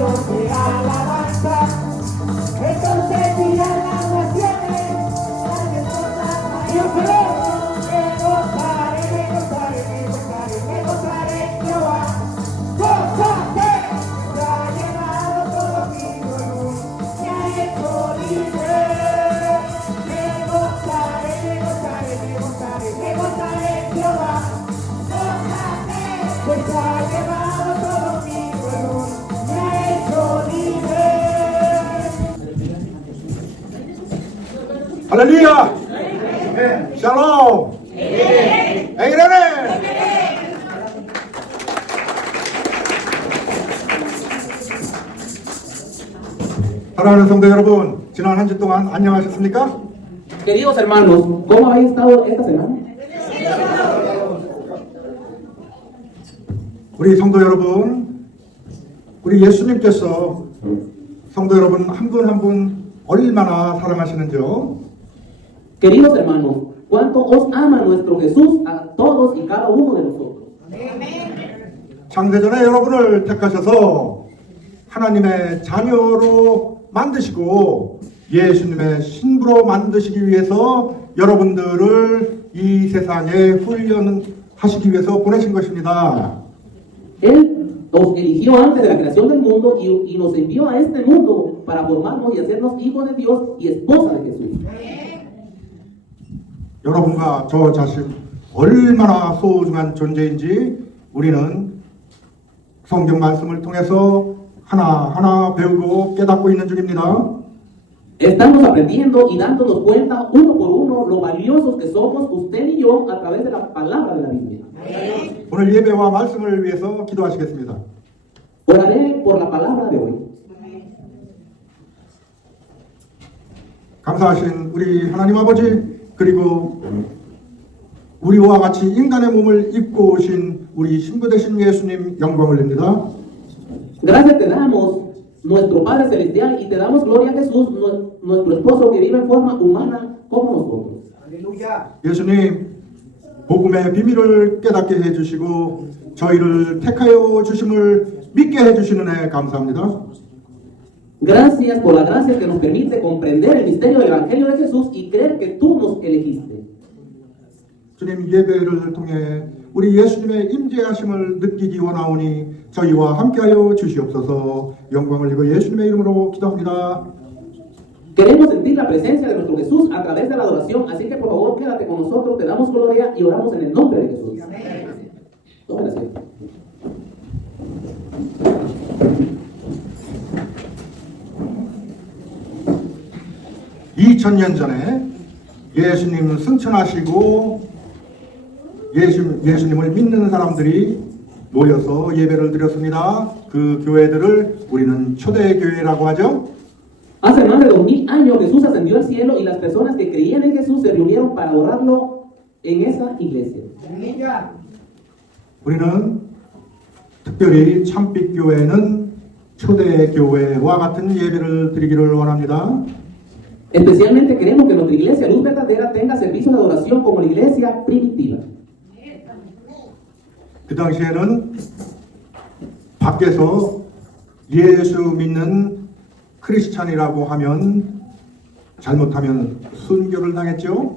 Dios de alabanza. Entonces dirán las naciones, grandes cosas yo creo. Me gozaré, me gozaré, me gozaré, me gozaré en Jehová. Gózate, me ha llenado todo mi dolor, me ha hecho libre. Me gozaré, me gozaré, me gozaré, me gozaré en Jehová. Gózate, pues ha llevado todo mi dolor, me ha hecho libre. 할렐루야! 샬롬! 에이레네! 사랑하는 성도 여러분, 지난 한 주 동안 안녕하셨습니까? Queridos hermanos, ¿cómo habéis estado esta semana? 우리 성도 여러분, 우리 예수님께서 성도 여러분 한 분 한 분 얼마나 사랑하시는지요? Queridos hermanos, ¿cuánto os ama nuestro Jesús a todos y cada uno de nosotros? 창세전에 여러분을 택하셔서 하나님의 자녀로 만드시고 예수님의 신부로 만드시기 위해서 여러분들을 이 세상에 훈련하시기 위해서 보내신 것입니다. Él nos eligió antes de la creación del mundo y nos envió a este mundo para formarnos y hacernos hijos de Dios y esposa de Jesús. 여러분과 저 자신 얼마나 소중한 존재인지 우리는 성경 말씀을 통해서 하나하나 배우고 깨닫고 있는 중입니다. Estamos aprendiendo y dándonos cuenta uno por uno lo valiosos que somos usted y yo a través de la palabra de la Biblia. 오늘 예배와 말씀을 위해서 기도하시겠습니다. Oraré por la palabra de hoy. 감사하신 우리 하나님 아버지, 그리고 우리와 같이 인간의 몸을 입고 오신 우리 신부 되신 예수님 영광을 드립니다. Gracias te damos, nuestro Padre Celestial, y te damos gloria a Jesús, nuestro esposo que vive en forma humana como nosotros. 예수님, 복음의 비밀을 깨닫게 해주시고 저희를 택하여 주심을 믿게 해주시는 애 감사합니다. Gracias por la gracia que nos permite comprender el misterio del Evangelio de Jesús y creer que tú nos elegiste. 주님, 예배를 통해 우리 예수님의 임재하심을 느끼기 원하오니 저희와 함께하여 주시옵소서. 영광을 드리고 예수님의 이름으로 기도합니다. Queremos sentir la presencia de nuestro Jesús a través de la adoración, así que por favor quédate con nosotros, te damos gloria y oramos en el nombre de Jesús. Tomen asiento. (2000년) 전에 예수님 승천하시고 예수님을 믿는 사람들이 모여서 예배를 드렸습니다. 그 교회들을 우리는 초대교회라고 하죠. Hace más de 2000 años Jesús ascendió al cielo y las personas que creían en Jesús se reunieron para adorarlo en esa iglesia. 우리는 특별히 참빛교회는 초대교회와 같은 예배를 드리기를 원합니다. Especialmente queremos que nuestra iglesia Luz Verdadera tenga servicios de adoración como la iglesia primitiva. 그 당시에는 밖에서 예수 믿는 크리스찬이라고 하면 잘못하면 순교를 당했죠.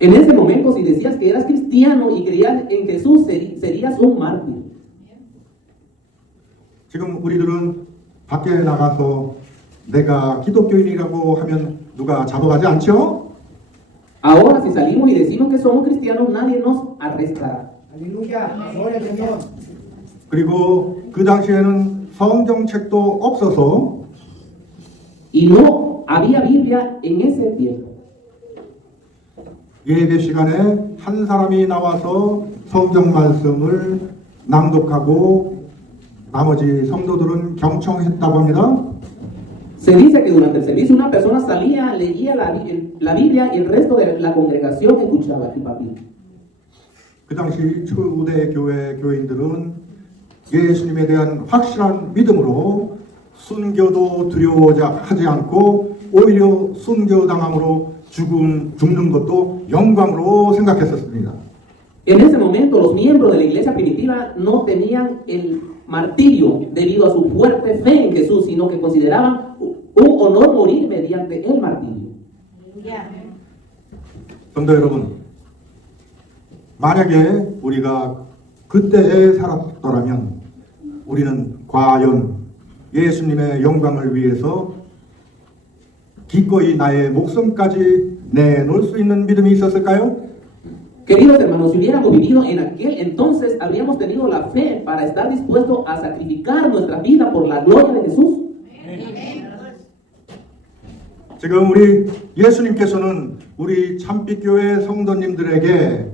En ese momento, si decías que eras cristiano y creías en Jesús, serías un mártir. 지금 우리들은 밖에 나가서 내가 기독교인이라고 하면 누가 잡아가지 않죠? Ahora, si salimos y decimos que somos cristianos, nadie nos arrestará. 그리고 그 당시에는 성경책도 없어서 Y no había Biblia en ese tiempo. 예배 시간에 한 사람이 나와서 성경 말씀을 낭독하고 나머지 성도들은 경청했다고 합니다. Se dice que durante el servicio una persona salía, leía la Biblia y el resto de la congregación escuchaba el papel. 그 당시 초대 교회 교인들은 예수님에 대한 확실한 믿음으로 순교도 두려워하지 않고 오히려 순교당함으로 죽는 것도 영광으로 생각했었습니다. En ese momento los miembros de la iglesia primitiva no tenían el martirio debido a su fuerte fe en Jesús, sino que consideraban un honor morir mediante el martirio. 성도 여러분, 만약에 우리가 그때에 살았더라면 우리는 과연 예수님의 영광을 위해서 기꺼이 나의 목숨까지 내놓을 수 있는 믿음이 있었을까요? Queridos hermanos, si hubiéramos vivido en aquel entonces, habríamos tenido la fe para estar dispuestos a sacrificar nuestra vida por la gloria de Jesús. 지금 우리 예수님께서는 우리 참빛교회 성도님들에게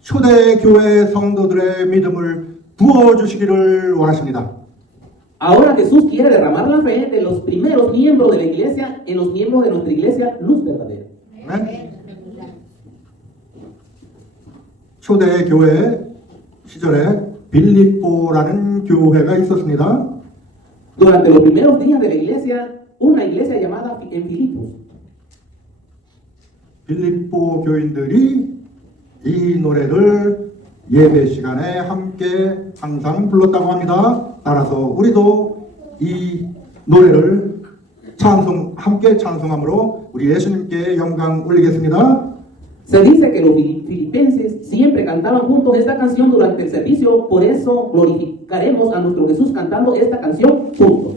초대교회 성도들의 믿음을 부어주시기를 원하십니다. Ahora Jesús quiere derramar la fe de los primeros miembros de la iglesia en los miembros de nuestra iglesia, luz verdadera. 아멘. 초대교회 시절에 빌립보라는 교회가 있었습니다. Durante los primeros días de la iglesia, una iglesia llamada en Filipos. 빌립보 교인들이 이 노래를 예배 시간에 함께 항상 불렀다고 합니다. 따라서 우리도 이 노래를 함께 찬송함으로 우리 예수님께 영광 올리겠습니다. Se dice que los filipenses siempre cantaban juntos esta canción durante el servicio, por eso glorificaremos a nuestro Jesús cantando esta canción juntos.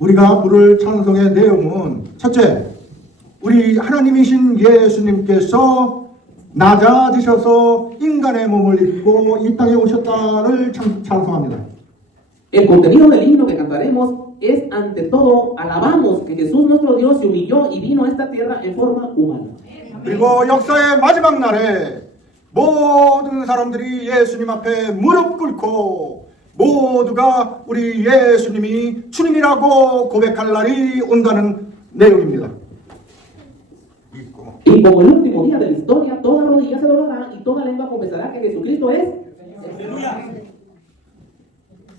우리가 부를 찬송의 내용은 첫째, 우리 하나님이신 예수님께서 낮아지셔서 인간의 몸을 입고 이 땅에 오셨다를 찬송합니다. El contenido del himno que cantaremos es, ante todo, alabamos que Jesús nuestro Dios se humilló y vino a esta tierra en forma humana. 그리고 역사의 마지막 날에 모든 사람들이 예수님 앞에 무릎 꿇고 모두가 우리 예수님이 주님이라고 고백할 날이 온다는 내용입니다. Y como el último día de la historia, toda rodilla se doblará y toda lengua confesará que Jesucristo es.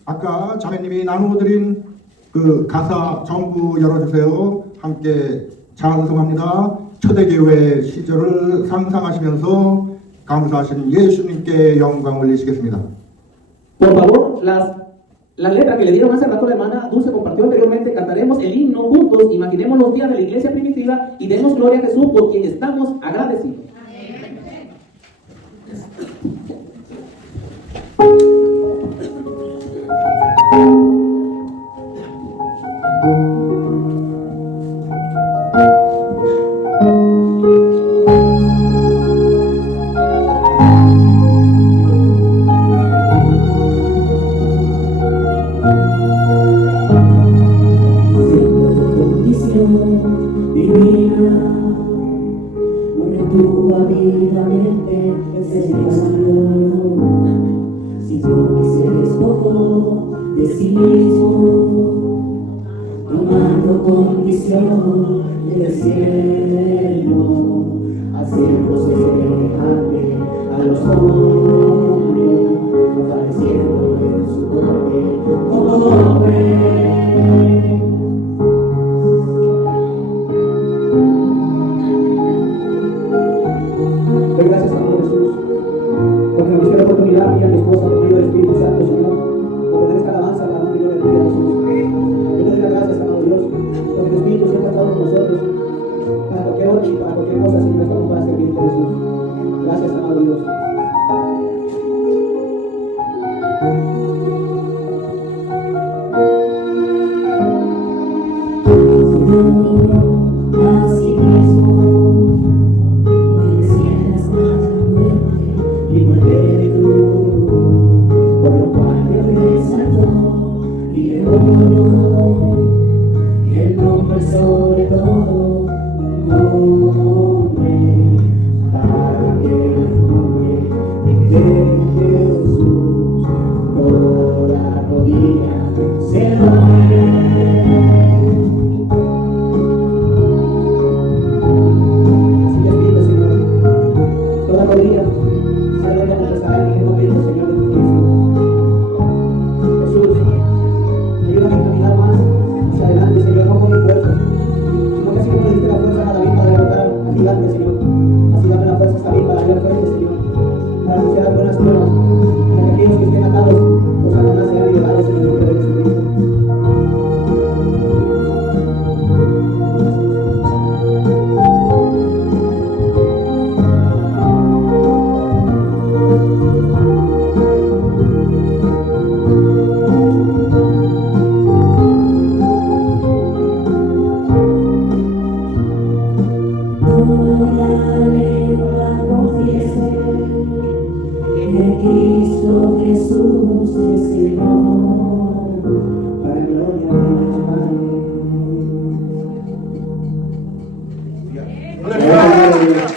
아까 자매님이 나누어드린 그 가사 전부 열어주세요. 함께 찬송합니다. 초대교회 시절을 상상하시면서 감사하신 예수님께 영광 올리시겠습니다. Por favor, las letras que le dieron hace rato la hermana Dulce compartió anteriormente, cantaremos el himno juntos, imaginemos los días de la iglesia primitiva y demos gloria a Jesús por quien estamos agradecidos. Doy gracias, Señor Jesús, porque nos dio la oportunidad y a mi esposa, por medio del Espíritu Santo, Señor, por poner esta alabanza para la gloria de ti, Jesús. Yo te doy las gracias, amado Dios, porque el Espíritu siempre ha estado con nosotros, para cualquier hora y para cualquier cosa, Señor, estamos para servirte, Jesús. Gracias, amado Dios. Cristo Jesús es Señor, para gloria del Padre. 할렐루야.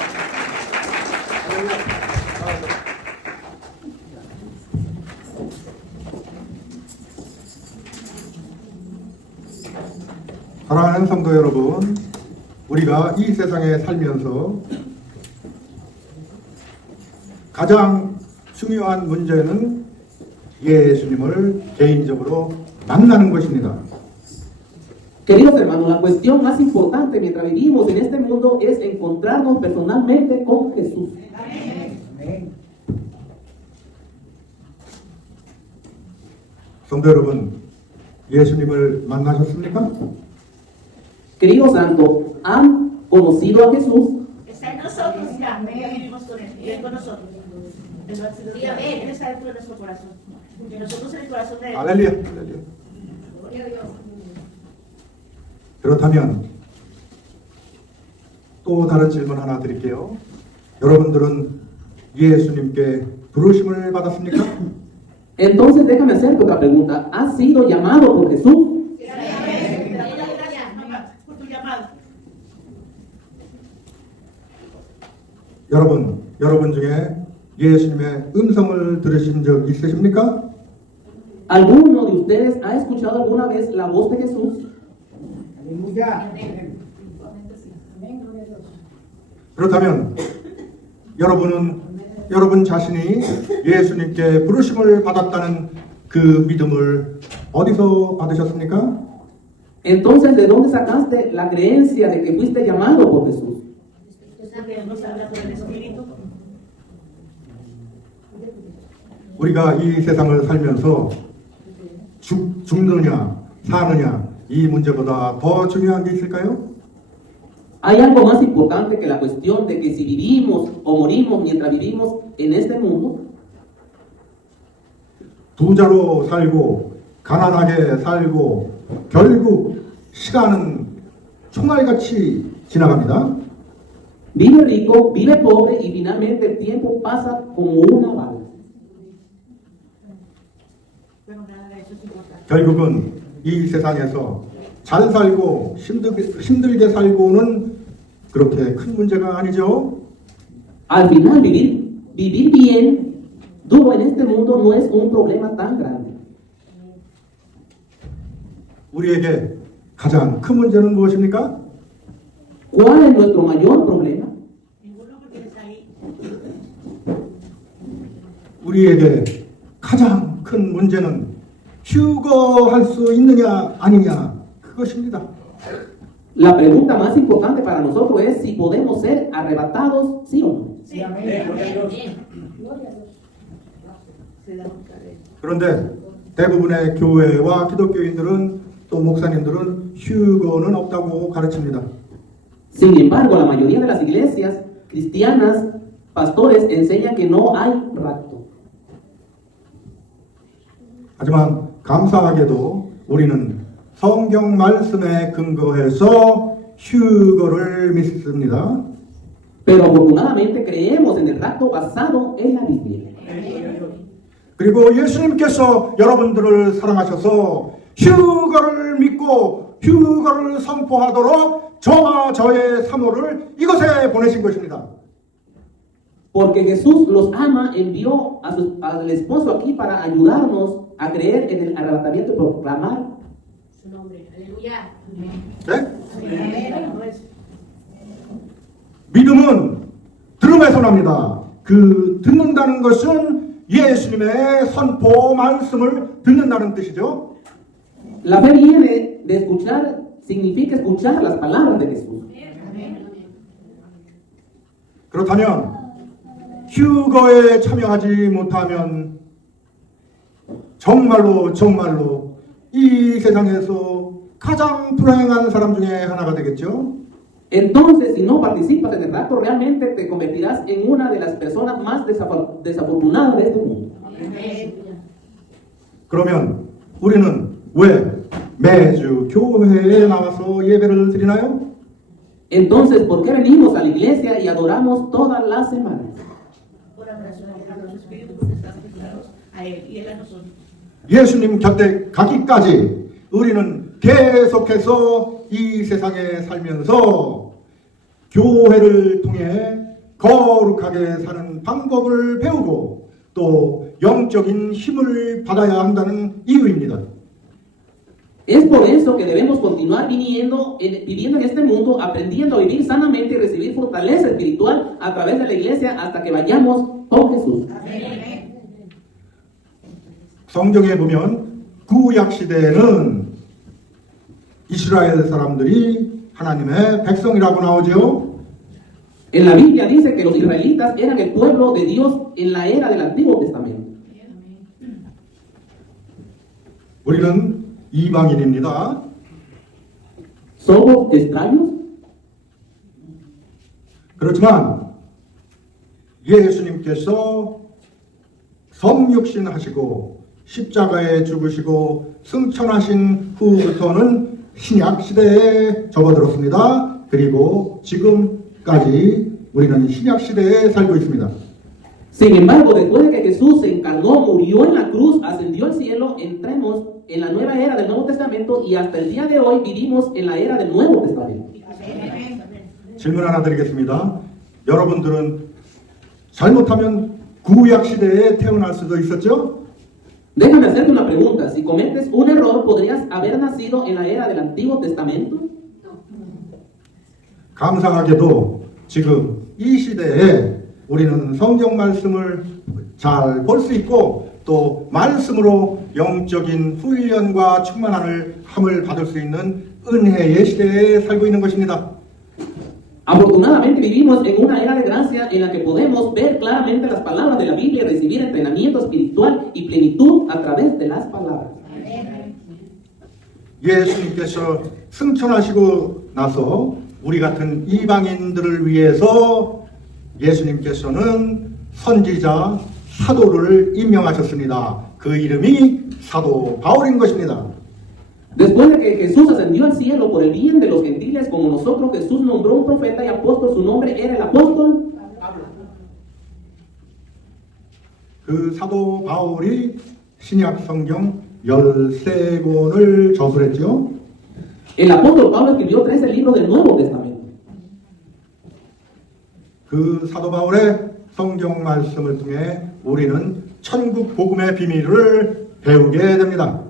사랑하는 성도 여러분, 우리가 이 세상에 살면서 가장 중요한 문제는 예수님을 개인적으로 만나는 것입니다. Queridos hermanos, la cuestión más importante mientras vivimos en este mundo es encontrarnos personalmente con Jesús. 성도 여러분, 예수님을 만나셨습니까? Queridos santos, ¿han conocido a Jesús? Está en nosotros ya, vivimos con Él, y Él con nosotros. Él está dentro de nuestro corazón. Y nosotros en el corazón de Él. 할렐루야. 할렐루야. Gloria a Dios. 그렇다면 또 다른 질문 하나 드릴게요. 여러분들은 예수님께 부르심을 받았습니까? Entonces déjame hacerte otra pregunta. ¿Has sido llamado por Jesús? Gracias, mamá, por tu llamado. 여러분 중에 예수님의 음성을 들으신 적 있으십니까? ¿Alguno de ustedes ha escuchado alguna vez la voz de Jesús? 그렇다면 여러분 자신이 예수님께 부르심을 받았다는 그 믿음을 어디서 받으셨습니까? Entonces, ¿de dónde sacaste la creencia de que fuiste llamado por Jesús? Porque Él nos habla por el Espíritu. 우리가 이 세상을 살면서 죽느냐 사느냐 이 문제보다 더 중요한 게 있을까요? ¿Hay algo más importante que la cuestión de que si vivimos o morimos mientras vivimos en este mundo? 부자로 살고 가난하게 살고 결국 시간은 총알같이 지나갑니다. Vive rico, vive pobre y finalmente el tiempo pasa como una bala. Pero nada de eso es importante. 결국은 이 세상에서 잘 살고 힘들게 살고는 그렇게 큰 문제가 아니죠. Al final, vivir bien, duro en este mundo no es un problema tan grande. 우리에게 가장 큰 문제는 무엇입니까? ¿Cuál es nuestro mayor problema? Ninguno porque Él está ahí. 우리에게 가장 큰 문제는 휴거할 수 있느냐 아니냐 그것입니다. La pregunta más importante para nosotros es si podemos ser arrebatados, sí o no. Sí, amén. Gloria a Dios. Se da un carrera. 그런데 대부분의 교회와 기독교인들은 또 목사님들은 휴거는 없다고 가르칩니다. Sin embargo, la mayoría de las iglesias cristianas, pastores, enseñan que no hay rapto. 하지만 감사하게도 우리는 성경 말씀에 근거해서 휴거를 믿습니다. Pero afortunadamente creemos en el rapto basado en la Biblia. 그리고 예수님께서 여러분들을 사랑하셔서 휴거를 믿고 휴거를 선포하도록 저와 저의 사모를 이곳에 보내신 것입니다. Porque Jesús los ama, envió al esposo aquí para ayudarnos a creer en el arrebatamiento y proclamar. Su nombre. Aleluya. 네? Amén. 믿음은 들음에서 납니다. 그 듣는다는 것은 예수님의 선포 말씀을 듣는다는 뜻이죠. La fe viene de escuchar, significa escuchar las palabras de Jesús. 그렇다면 휴거에 참여하지 못하면 정말로 이 세상에서 가장 불행한 사람 중에 하나가 되겠죠. Entonces, si no participas en el rapto, realmente te convertirás en una de las personas más desafortunadas de este mundo. 그러면 우리는 왜 매주 교회에 나와서 예배를 드리나요? Entonces, ¿por qué venimos a la iglesia y adoramos todas las semanas? Por la oración de los Espíritus, porque estás a Él y Él a nosotros. 예수님 곁에 가기까지 우리는 계속해서 이 세상에 살면서 교회를 통해 거룩하게 사는 방법을 배우고 또 영적인 힘을 받아야 한다는 이유입니다. Es por eso que debemos continuar viviendo en este mundo, aprendiendo a vivir sanamente y recibir fortaleza espiritual a través de la iglesia hasta que vayamos con Jesús. 성경에 보면 구약 시대에는 이스라엘 사람들이 하나님의 백성이라고 나오죠. En la Biblia dice que los israelitas eran el pueblo de Dios en la era del Antiguo Testamento. 우리는 이방인입니다. ¿Somos extraños? 그렇지만 예수님께서 성육신 하시고 십자가에 죽으시고 승천하신 후부터는 신약 시대에 접어들었습니다. 그리고 지금까지 우리는 신약 시대에 살고 있습니다. Sin embargo, después de que Jesús se encarnó, murió en la cruz, ascendió al cielo, entremos en la nueva era del Nuevo Testamento y hasta el día de hoy vivimos en la era del Nuevo Testamento. 질문 하나 드리겠습니다. 여러분들은 잘못하면 구약 시대에 태어날 수도 있었죠? Déjame hacerte una pregunta. Si cometes un error, ¿podrías haber nacido en la era del Antiguo Testamento? 감사하게도 지금 이 시대에 우리는 성경 말씀을 잘 볼 수 있고 또 말씀으로 영적인 훈련과 충만함을 받을 수 있는 은혜의 시대에 살고 있는 것입니다. Afortunadamente vivimos en una era de gracia en la que podemos ver claramente las palabras de la Biblia y recibir entrenamiento espiritual y plenitud a través de las palabras. 예수님께서 승천하시고 나서 우리 같은 이방인들을 위해서 예수님께서는 선지자 사도를 임명하셨습니다. 그 이름이 사도 바울인 것입니다. Después de que Jesús ascendió al cielo por el bien de los gentiles como nosotros, Jesús nombró un profeta y apóstol. Su nombre era el apóstol Pablo. 그 사도 바울이 신약 성경 13권을 저술했죠. El apóstol Pablo escribió 13 libros del Nuevo Testamento. 그 사도 바울의 성경 말씀을 통해 우리는 천국 복음의 비밀을 배우게 됩니다.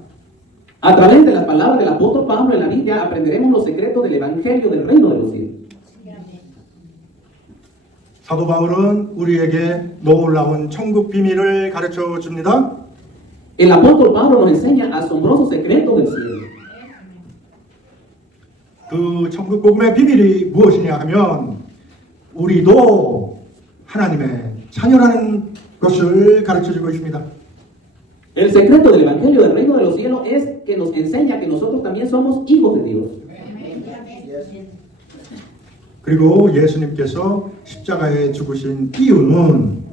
A través de las palabras del apóstol Pablo en la Biblia aprenderemos los secretos del evangelio del reino de los cielos. 사도 바울은 우리에게 놀라운 천국 비밀을 가르쳐 줍니다. El apóstol Pablo nos enseña asombrosos secretos del cielo. 그 천국 복음의 비밀이 무엇이냐 하면 우리도 하나님의 자녀라는 것을 가르쳐 주고 있습니다. El secreto del evangelio del reino de los cielos es que nos enseña que nosotros también somos hijos de Dios. 그리고 예수님께서 십자가에 죽으신 이유는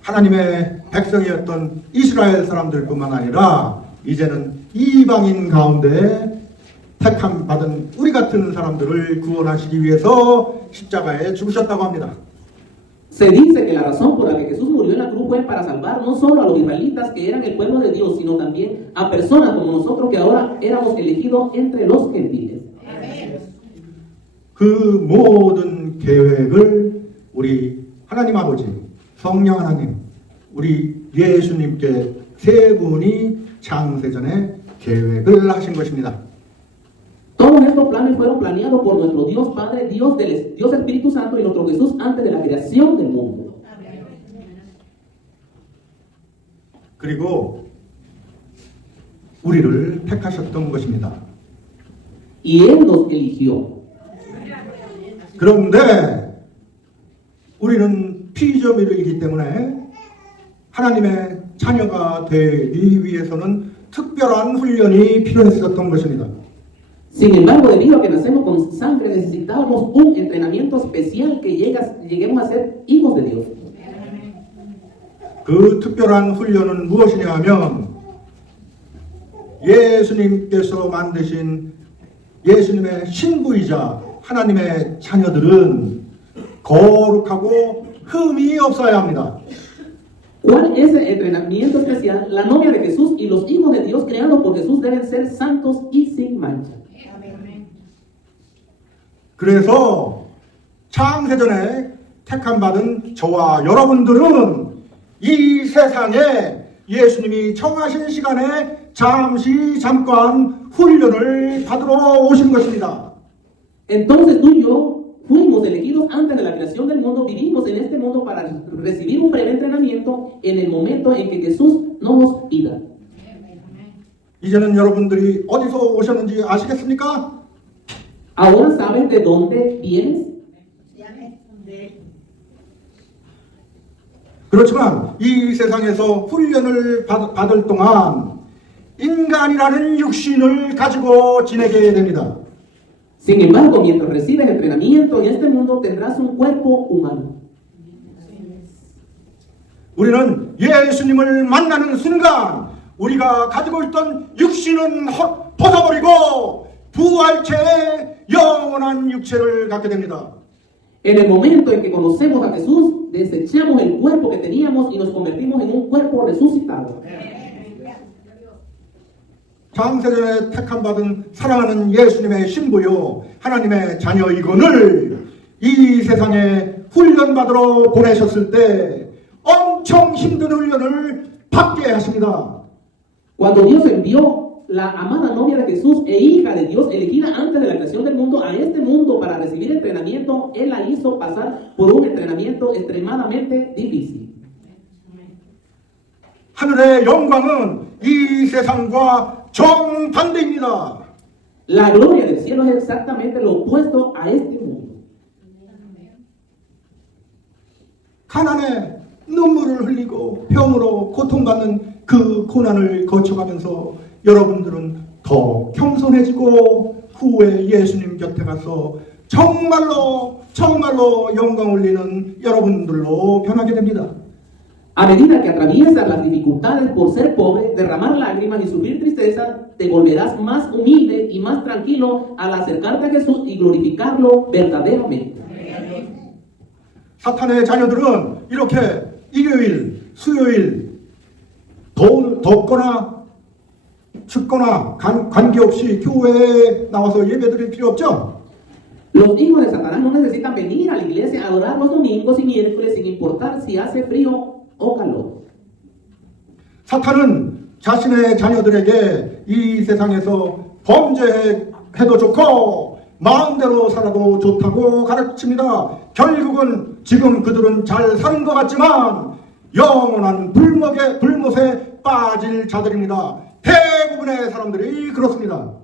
하나님의 백성이었던 이스라엘 사람들뿐만 아니라 이제는 이방인 가운데 택함 받은 우리 같은 사람들을 구원하시기 위해서 십자가에 죽으셨다고 합니다. Se dice que la razón por la que Jesús murió en la cruz fue para salvar no solo a los israelitas que eran el pueblo de Dios, sino también a personas como nosotros que ahora éramos elegidos entre los gentiles. 그 모든 계획을 우리 하나님 아버지, 성령 하나님, 우리 예수님께 세 분이 창세전에 계획을 하신 것입니다. Todos estos planes fueron planeados por nuestro Dios Padre, Dios Espíritu Santo y nuestro Jesús antes de la creación del mundo. 그리고 우리를 택하셨던 것입니다. Y Él nos eligió. 그런데 우리는 피조물이기 때문에 하나님의 자녀가 되기 위해서는 특별한 훈련이 필요했었던 것입니다. Sin embargo, debido a que nacemos con sangre, necesitábamos un entrenamiento especial que lleguemos a ser hijos de Dios. 그 특별한 훈련은 무엇이냐 하면 예수님께서 만드신 예수님의 신부이자 하나님의 자녀들은 거룩하고 흠이 없어야 합니다. ¿Cuál es el entrenamiento especial? La novia de Jesús y los hijos de Dios creados por Jesús deben ser santos y sin mancha. 그래서 창세전에 택함 받은 저와 여러분들은 이 세상에 예수님이 청하신 시간에 잠깐 훈련을 받으러 오신 것입니다. Entonces tú y yo fuimos elegidos antes de la creación del mundo, vivimos en este mundo para recibir un breve entrenamiento en el momento en que Jesús nos pida. 이제는 여러분들이 어디서 오셨는지 아시겠습니까? ¿Ahora sabes de dónde vienes? 그렇지만 이 세상에서 훈련을 받을 동안 인간이라는 육신을 가지고 지내게 됩니다. Sin embargo, mientras recibes entrenamiento en este mundo, tendrás un cuerpo humano. 우리는 예수님을 만나는 순간 우리가 가지고 있던 육신은 벗어버리고 부활체의 영원한 육체를 갖게 됩니다. En el momento en que conocemos a Jesús, desechamos el cuerpo que teníamos y nos convertimos en un cuerpo resucitado. 창세전에 택함받은 사랑하는 예수님의 신부요 하나님의 자녀이건을 이 세상에 훈련받으러 보내셨을 때 엄청 힘든 훈련을 받게 하십니다. Cuando Dios envió la amada novia de Jesús e hija de Dios, elegida antes de la creación del mundo, a este mundo para recibir entrenamiento, Él la hizo pasar por un entrenamiento extremadamente difícil. 하늘의 영광은 이 세상과 정반대입니다. La gloria del cielo es exactamente lo opuesto a este mundo. 가난에 눈물을 흘리고 병으로 고통받는 그 고난을 거쳐가면서 여러분들은 더 겸손해지고 후에 예수님 곁에 가서 정말로 영광 올리는 여러분들로 변하게 됩니다. A medida que atraviesas las dificultades por ser pobre, derramar lágrimas y sufrir tristeza, te volverás más humilde y más tranquilo al acercarte a Jesús y glorificarlo verdaderamente. 사탄의 자녀들은 이렇게 일요일, 수요일 덥거나 춥거나 관계없이 교회에 나와서 예배드릴 필요 없죠? Los hijos de Satanás no necesitan venir a la iglesia a adorar los domingos y miércoles sin importar si hace frío o calor. 사탄은 자신의 자녀들에게 이 세상에서 범죄해도 좋고 마음대로 살아도 좋다고 가르칩니다. 결국은 지금 그들은 잘 사는 것 같지만 영원한 불못에 빠질 자들입니다. 대부분의 사람들이 그렇습니다.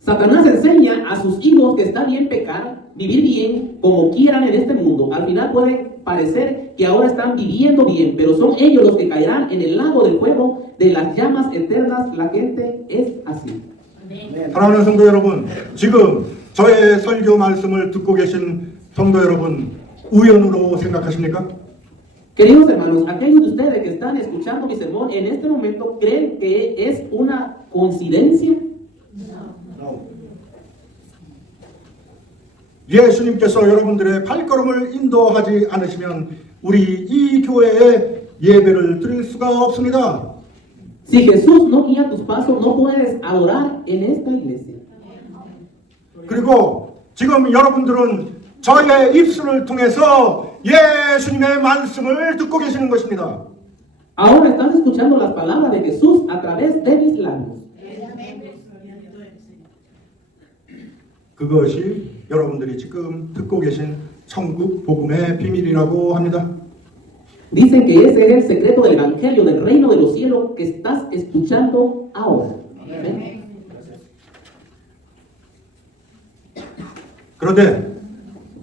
Satanás enseña a sus hijos que está bien pecar, vivir bien como quieran en este mundo. Al final puede parecer que ahora están viviendo bien, pero son ellos los que caerán en el lago del fuego de las llamas eternas. La gente es así. 사랑하는 성도 여러분, 지금 저의 설교 말씀을 듣고 계신 성도 여러분, 우연으로 생각하십니까? Queridos hermanos, aquellos de ustedes que están escuchando mi sermón en este momento, ¿creen que es una coincidencia? 예수님께서 여러분들의 발걸음을 인도하지 않으시면 우리 이 교회에 예배를 드릴 수가 없습니다. Si Jesús no guía tus pasos, no puedes adorar en esta iglesia. 그리고 지금 여러분들은 저의 입술을 통해서 예수님의 말씀을 듣고 계시는 것입니다. Ahora estás escuchando las palabras de Jesús a través de mis labios. 그것이 여러분들이 지금 듣고 계신 천국 복음의 비밀이라고 합니다. Dicen que ese es el secreto del evangelio del reino de los cielos que estás escuchando ahora. ¿Ven? 그런데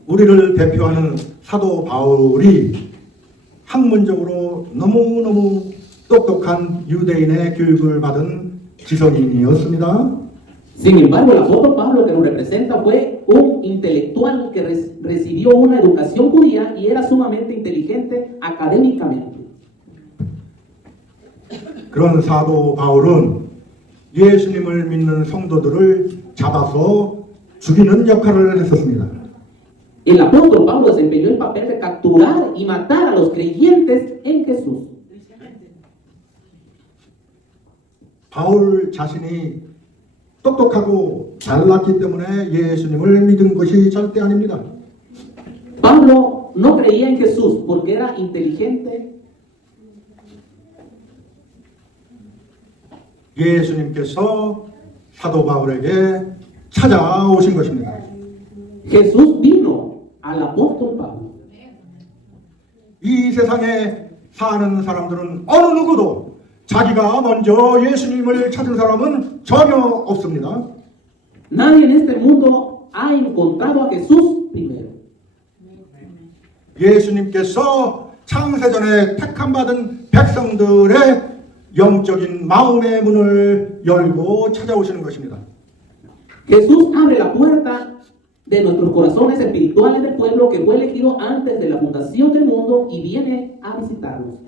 우리를 대표하는 사도 바울이 학문적으로 너무너무 똑똑한 유대인의 교육을 받은 지성인이었습니다. Sin embargo, el apóstol Pablo que nos representa fue un intelectual que recibió una educación judía y era sumamente inteligente académicamente. 그런 사도 바울은 예수님을 믿는 성도들을 잡아서 죽이는 역할을 했었습니다. El apóstol Pablo desempeñó el papel de capturar y matar a los creyentes en Jesús. 바울 자신이 똑똑하고 잘났기 때문에 예수님을 믿은 것이 절대 아닙니다. Pablo no creía en Jesús porque era inteligente. 예수님께서 사도 바울에게 찾아오신 것입니다. Jesús vino al apóstol Pablo. 이 세상에 사는 사람들은 어느 누구도 자기가 먼저 예수님을 찾은 사람은 전혀 없습니다. Nadie en este mundo ha encontrado a Jesús primero. 예수님께서 창세전에 택함받은 백성들의 영적인 마음의 문을 열고 찾아오시는 것입니다. Jesús abre la puerta de nuestros corazones espirituales del pueblo que fue elegido antes de la fundación del mundo y viene a visitarnos.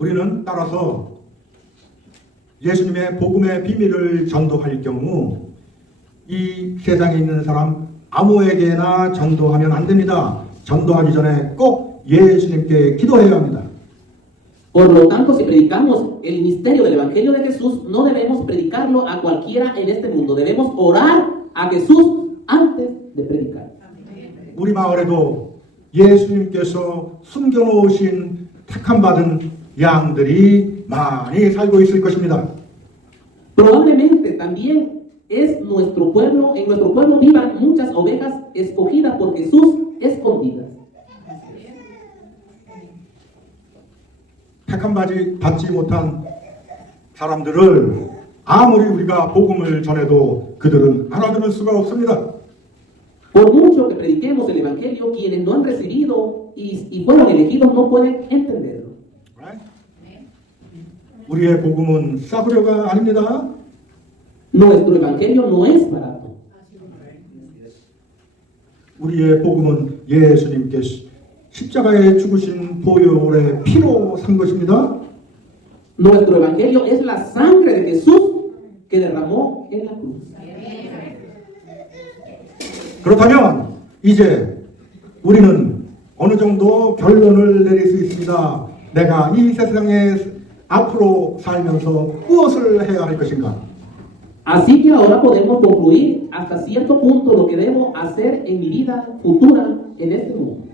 우리는 따라서 예수님의 복음의 비밀을 전도할 경우 이 세상에 있는 사람 아무에게나 전도하면 안 됩니다. 전도하기 전에 꼭 예수님께 기도해야 합니다. Por lo tanto, si predicamos el misterio del Evangelio de Jesús, no debemos predicarlo a cualquiera en este mundo. Debemos orar a Jesús antes de predicar. 우리 마을에도 예수님께서 숨겨놓으신 택함받은 양들이 많이 살고 있을 것입니다. Probablemente también es nuestro pueblo, en nuestro pueblo vivan muchas ovejas escogidas por Jesús, escondidas. 택함받지 못한 사람들을 아무리 우리가 복음을 전해도 그들은 알아들을 수가 없습니다. Por mucho que prediquemos el Evangelio, quienes no han recibido y fueron elegidos no pueden entenderlo. 우리의 복음은 싸구려가 아닙니다. Nuestro Evangelio no es barato. 우리의 복음은 예수님께서 십자가에 죽으신 보혈의 피로 산 것입니다. Nuestro Evangelio es la sangre de Jesús que derramó en la cruz. 그렇다면 이제 우리는 어느 정도 결론을 내릴 수 있습니다. 내가 이 세상에 앞으로 살면서 무엇을 해야 할 것인가? Así que ahora podemos concluir hasta cierto punto lo que debo hacer en mi vida futura en este mundo.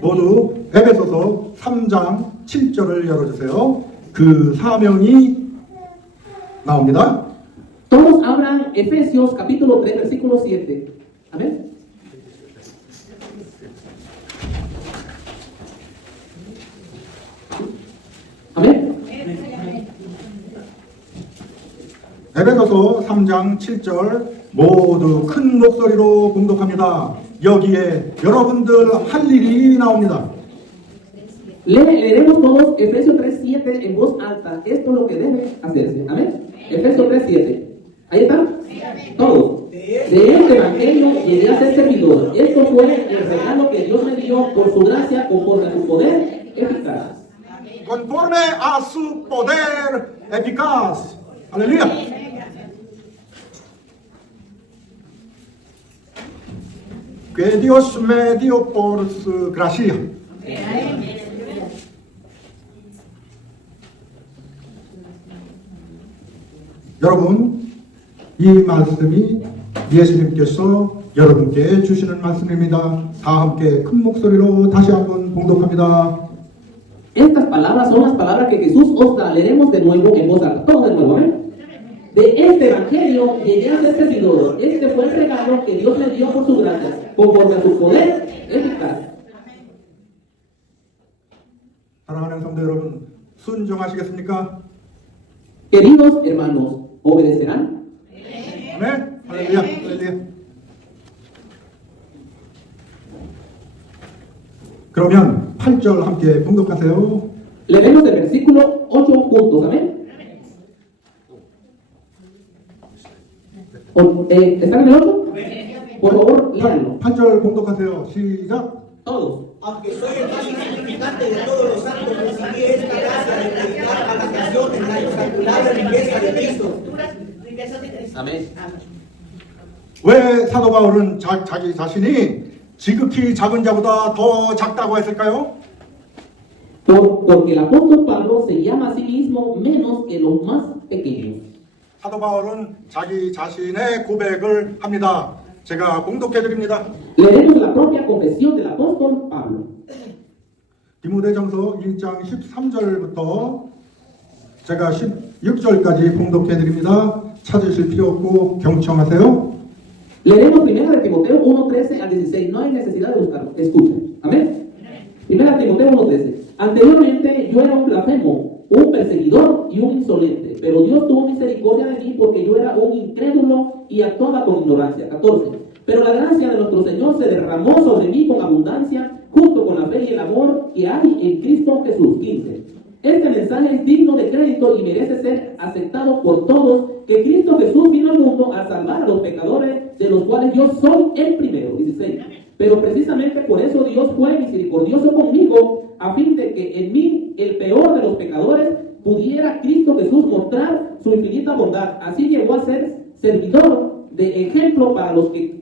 모두 에베소서 3장 7절을 열어주세요. 그 사명이 나옵니다. Todos abran Efesios capítulo 3 versículo 7. Amén. Amén. 에베소서 3장 7절 모두 큰 목소리로 봉독합니다. 여기에 여러분들 할 일이 나옵니다. Leeremos todos Efesios 3:7 en voz alta. Esto es lo que debe hacerse. Amén. Efesios 3:7. Ahí está. Todos. De este evangelio llegué a ser servidor. Esto fue el regalo que Dios me dio por su gracia, conforme a su poder eficaz. Conforme a su poder eficaz. Aleluya. Que Dios me dio por su gracia. 여러분, 이 말씀이 예수님께서 여러분께 주시는 말씀입니다. 다 함께 큰 목소리로 다시 한번 봉독합니다. Estas palabras son las palabras que Jesús os da. Leeremos de nuevo en voz alta. Todos de nuevo, ¿amén? De este evangelio llegué a ser servidor. Este fue el regalo que Dios me dio por su gracia, conforme a su poder eficaz. 사랑하는 성도 여러분, 순종하시겠습니까? Queridos hermanos, ¿obedecerán? 아멘. 할렐루야. 할렐루야. 그러면 8절 함께 봉독하세요. Leemos el versículo 8 juntos, ¿amén? ¿Están en el 8? Por favor, léanlo. 8절 봉독하세요. 시작. Todos. Aunque soy el más insignificante de todos los santos, recibí esta gracia de predicar a las naciones la inmaculada riqueza de Cristo. Riquezas de Cristo. Amén. 왜 사도 바울은 자기 자신이 지극히 작은 자보다 더 작다고 했을까요? Porque el apóstol Pablo se llama a sí mismo menos que los más pequeños. 사도 바울은 자기 자신의 고백을 합니다. 제가 공독해 드립니다. Leemos la propia confesión del apóstol Pablo. 디모데전서 1장 13절부터 제가 16절까지 공독해 드립니다. 찾으실 필요 없고 경청하세요. Leemos 1 de Timoteo 1:13 al 16. No hay necesidad de buscarlo. Escuchen. Amén. 1 de Timoteo 1:13. Anteriormente yo era un blasfemo, un perseguidor y un insolente, pero Dios tuvo misericordia de mí porque yo era un incrédulo y actuaba con ignorancia. 14. Pero la gracia de nuestro Señor se derramó sobre mí con abundancia, junto con la fe y el amor que hay en Cristo Jesús. 15. Este mensaje es digno de crédito y merece ser aceptado por todos, que Cristo Jesús vino al mundo a salvar a los pecadores, de los cuales yo soy el primero. 16. Pero precisamente por eso Dios fue misericordioso conmigo, a fin de que en mí, el peor de los pecadores, pudiera Cristo Jesús mostrar su infinita bondad. Así llegó a ser servidor de ejemplo para los que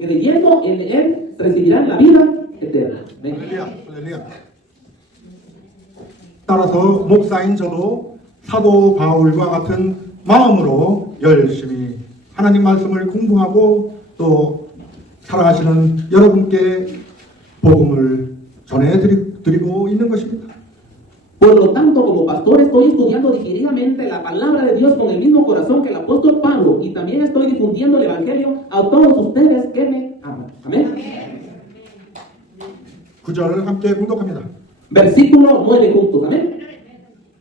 creyendo en Él recibirán la vida eterna. Amén. 할렐루야. 따라서 목사인 저도 사도 바울과 같은 마음으로 열심히 하나님 말씀을 공부하고 또 살아가시는 여러분께 복음을 전해드리고 있는 것입니다. Por lo tanto, como pastor estoy estudiando digeridamente la palabra de Dios con el mismo corazón que el apóstol Pablo, y también estoy difundiendo el evangelio a todos ustedes que me aman. Amén. 9절을 함께 공독합니다. Versículo 9 juntos. Amén.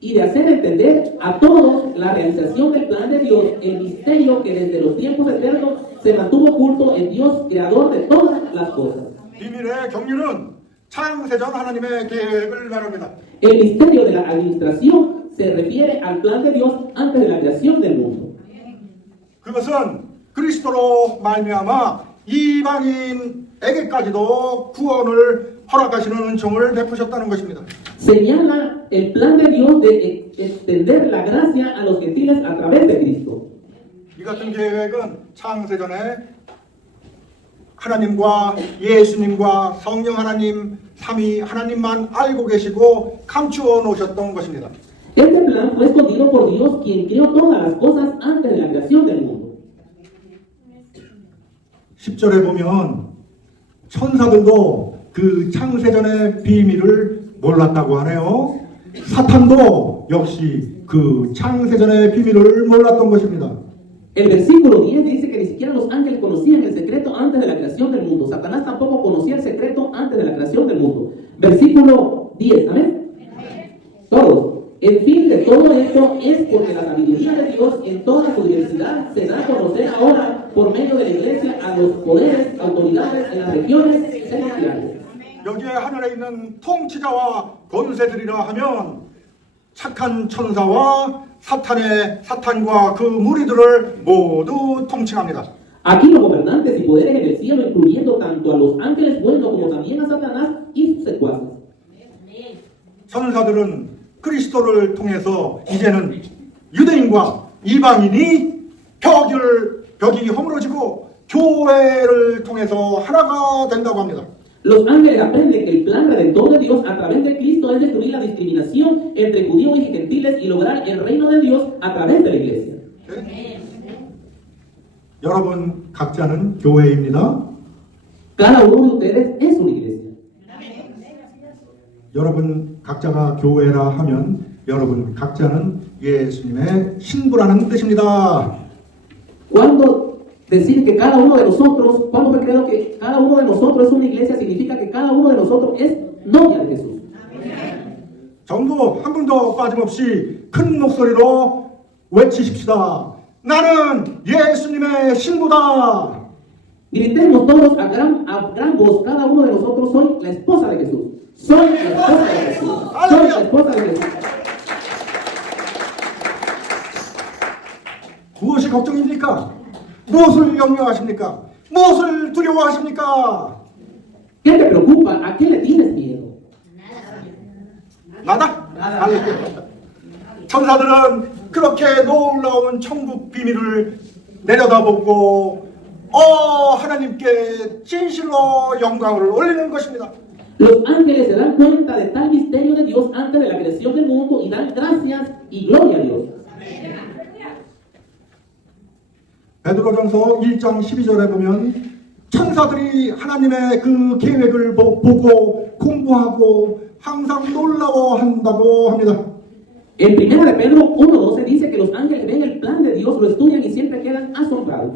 Y de hacer entender a todos la realización del plan de Dios, el misterio que desde los tiempos eternos se mantuvo oculto en Dios, creador de todas las cosas. 비밀의 경륜은 창세전 하나님의 계획을 말합니다. El misterio de la administración se refiere al plan de Dios antes de la creación del mundo. 그것은 그리스도로 말미암아 이방인에게까지도 구원을 허락하시는 은총을 베푸셨다는 것입니다. Señala el plan de Dios de extender la gracia a los gentiles a través de Cristo. 이 같은 계획은 창세전에 하나님과 예수님과 성령 하나님, 삼위 하나님만 알고 계시고 감추어 놓으셨던 것입니다. Este plan fue escondido por Dios, quien creó todas las cosas antes de la creación del mundo. 10절에 보면 천사들도 그 창세전의 비밀을 몰랐다고 하네요. 사탄도 역시 그 창세전의 비밀을 몰랐던 것입니다. El versículo 10 dice que ni siquiera los ángeles conocían el secreto antes de la creación del mundo. Satanás tampoco conocía el secreto antes de la creación del mundo. Versículo 10, amén. Todos. El fin de todo esto es porque la sabiduría de Dios en toda su diversidad se da a conocer ahora por medio de la iglesia a los poderes, autoridades en las regiones celestiales. 여기에 하늘에 있는 통치자와 권세들이라 하면 착한 천사와 사탄과 그 무리들을 모두 통칭합니다. Aquí los gobernantes y poderes en el cielo, incluyendo tanto a los ángeles buenos como también a Satanás y sus secuaces. 천사들은 그리스도를 통해서 이제는 유대인과 이방인이 벽이 허물어지고 교회를 통해서 하나가 된다고 합니다. Los ángeles aprenden que el plan redentor de Dios a través de Cristo es destruir la discriminación entre judíos y gentiles y lograr el reino de Dios a través de la iglesia. 네? 여러분 각자는 교회입니다. Cada uno de ustedes es una iglesia. 여러분 각자가 교회라 하면 여러분 각자는 예수님의 신부라는 뜻입니다. Cuando decir que cada uno de nosotros, cuando me creo que cada uno de nosotros es una iglesia, significa que cada uno de nosotros es novia de Jesús. 전부 한 분도 빠짐없이 큰 목소리로 외치십시다. 나는 예수님의 신부다. Gritemos todos a gran voz, cada uno de nosotros soy la esposa de Jesús. Soy la esposa de Jesús. Soy la esposa de Jesús. 무엇이 걱정입니까? 무엇을 염려하십니까? 무엇을 두려워하십니까? ¿Qué te preocupa? ¿A qué le tienes miedo? 나다? 천사들은 그렇게 놀라운 천국 비밀을 내려다보고 하나님께 진실로 영광을 올리는 것입니다. Los ángeles se dan cuenta de tal misterio de Dios antes de la creación del mundo y dan gracias y gloria a Dios. 베드로전서 1장 12절에 보면 천사들이 하나님의 그 계획을 보고 공부하고 항상 놀라워한다고 합니다. En 1 de Pedro 1:12 dice que los ángeles ven el plan de Dios, lo estudian y siempre quedan asombrados.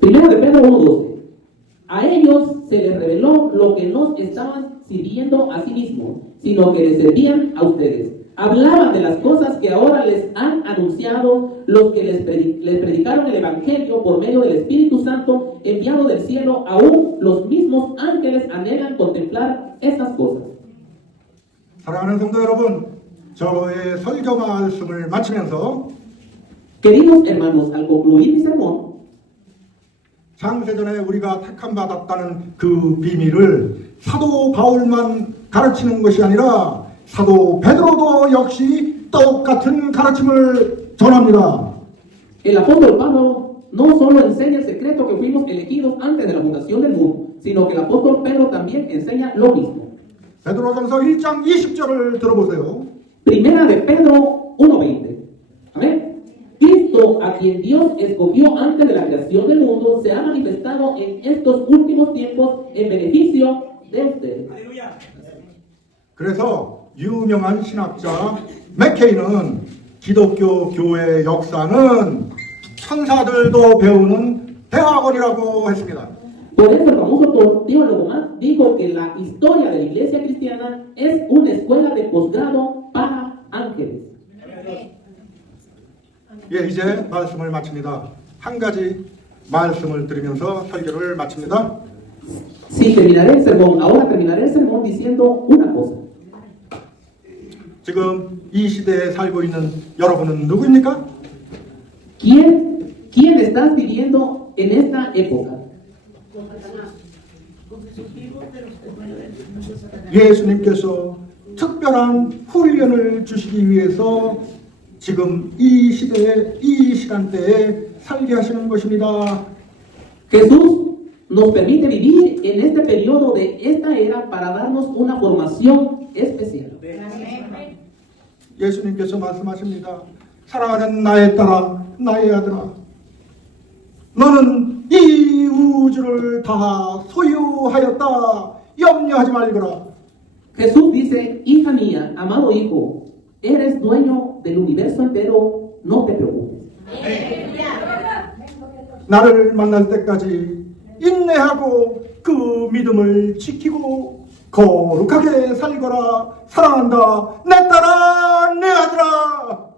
1 de Pedro 1:12. A ellos se les reveló lo que no estaban sirviendo a sí mismos, sino que les servían a ustedes. Hablaban de las cosas que ahora les han anunciado los que les predicaron el Evangelio por medio del Espíritu Santo enviado del cielo. Aún los mismos ángeles anhelan contemplar estas cosas. 사랑하는 성도 여러분, 저의 설교 말씀을 마치면서 Queridos hermanos, al concluir mi sermón, 창세전에 우리가 택함 받았다는 그 비밀을 사도 바울만 가르치는 것이 아니라 사도 베드로도 역시 똑같은 가르침을 전합니다. el apóstol Pablo no solo enseña el secreto que fuimos elegidos antes de la fundación del mundo, sino que el apóstol Pedro también enseña lo mismo. 베드로전서 1장 20절을 들어보세요. Primera de Pedro 1:20. Amén. Cristo, a quien Dios escogió antes de la creación del mundo, se ha manifestado en estos últimos tiempos en beneficio de ustedes. 그래서 유명한 신학자 맥케이는 기독교 교회의 역사는 천사들도 배우는 대학원이라고 했습니다. Por eso el famoso teólogo Matt dijo que la historia de la iglesia cristiana es una escuela de posgrado para ángeles. 예, 이제 말씀을 마칩니다. 한 가지 말씀을 드리면서 설교를 마칩니다. Sí, terminaré el sermón. Ahora terminaré el sermón diciendo una cosa. 지금 이 시대에 살고 있는 여러분은 누구입니까? ¿Quién estás viviendo en esta época? 예수님께서 특별한 훈련을 주시기 위해서 지금 이 시대에 이 시간대에 살게 하시는 것입니다. Jesús nos permite vivir en este periodo de esta era para darnos una formación especial. 예수님께서 말씀하십니다. 사랑하는 나의 딸아, 나의 아들아, 너는 이 우주를 다 소유하였다. 염려하지 말거라. Jesús dice, hija mía, amado hijo, eres dueño del universo entero, no te preocupes. 나를 만날 때까지 인내하고 그 믿음을 지키고 거룩하게 살거라. 사랑한다. 내 딸아, 내 아들아.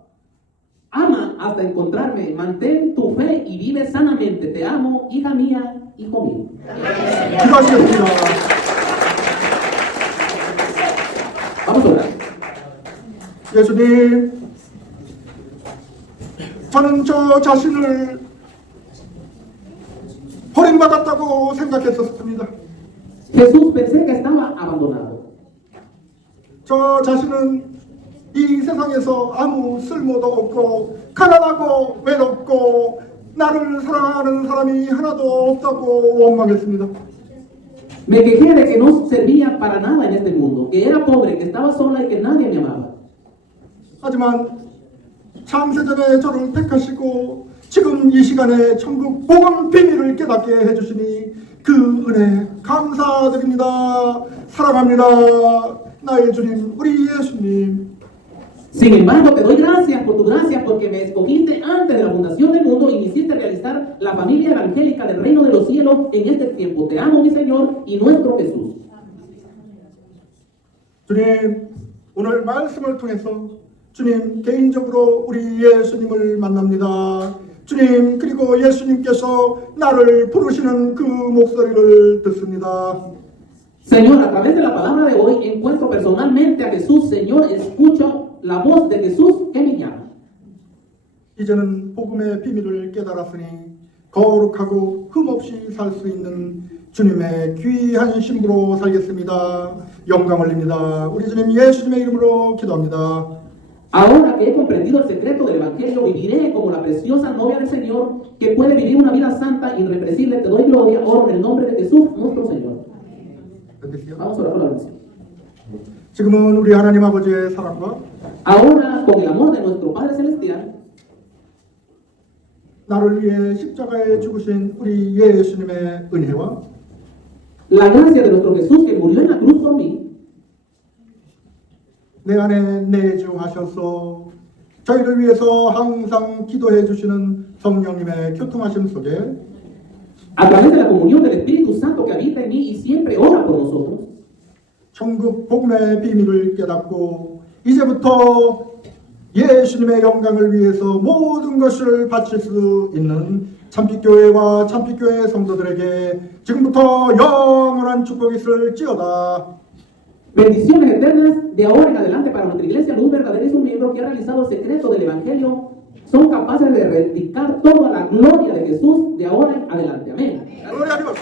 Ama hasta encontrarme, mantén tu fe y vive sanamente. Te amo, hija mía, hijo mío. 기도하시겠습니다. Vamos a orar. 예수님, 저는 저 자신을 버림받았다고 생각했었습니다. Jesús, pensé que estaba abandonado. 저 자신은 이 세상에서 아무 쓸모도 없고 가난하고 외롭고 나를 사랑하는 사람이 하나도 없다고 원망했습니다. Me quejé de que no servía para nada en este mundo, que era pobre, que estaba sola y que nadie me amaba. 하지만 창세전에 저를 택하시고 지금 이 시간에 천국 복음 비밀을 깨닫게 해주시니 그 은혜 감사드립니다. 사랑합니다. 나의 주님, 우리 예수님. Sin embargo, te doy gracias por tu gracia, porque me escogiste antes de la fundación del mundo y me hiciste realizar la familia evangélica del reino de los cielos en este tiempo. Te amo, mi Señor y nuestro Jesús. 주님, 오늘 말씀을 통해서 주님 개인적으로 우리 예수님을 만납니다. 주님, 그리고 예수님께서 나를 부르시는 그 목소리를 듣습니다. Señor, a través de la palabra de hoy encuentro personalmente a Jesús. Señor, escucho la voz de Jesús que me llama. 이제는 복음의 비밀을 깨달았으니 거룩하고 흠없이 살 수 있는 주님의 귀한 신부로 살겠습니다. 영광 올립니다. 우리 주님 예수님의 이름으로 기도합니다. Ahora que he comprendido el secreto del Evangelio, viviré como la preciosa novia del Señor, que puede vivir una vida santa e irrepresible. Te doy gloria, oro en el nombre de Jesús, nuestro Señor. Vamos a orar por la bendición. 지금은 우리 하나님 아버지의 사랑과 Ahora, con el amor de nuestro Padre Celestial, 나를 위해 십자가에 죽으신 우리 예수님의 은혜와 la gracia de nuestro Jesús que murió en la cruz por mí, 내 안에 내주하셔서 저희를 위해서 항상 기도해 주시는 성령님의 교통하심 속에 a través de la comunión del Espíritu Santo que habita en mí y siempre ora por nosotros, 천국 복음의 비밀을 깨닫고 이제부터 예수님의 영광을 위해서 모든 것을 바칠 수 있는 참빛교회와 참빛교회 성도들에게 지금부터 영원한 축복이 있을지어다. bendiciones eternas de ahora en adelante para nuestra iglesia. Luz verdadera es un miembro que ha realizado el secreto del Evangelio. Son capaces de reivindicar toda la gloria de Jesús de ahora en adelante. Amén. gloria a Dios.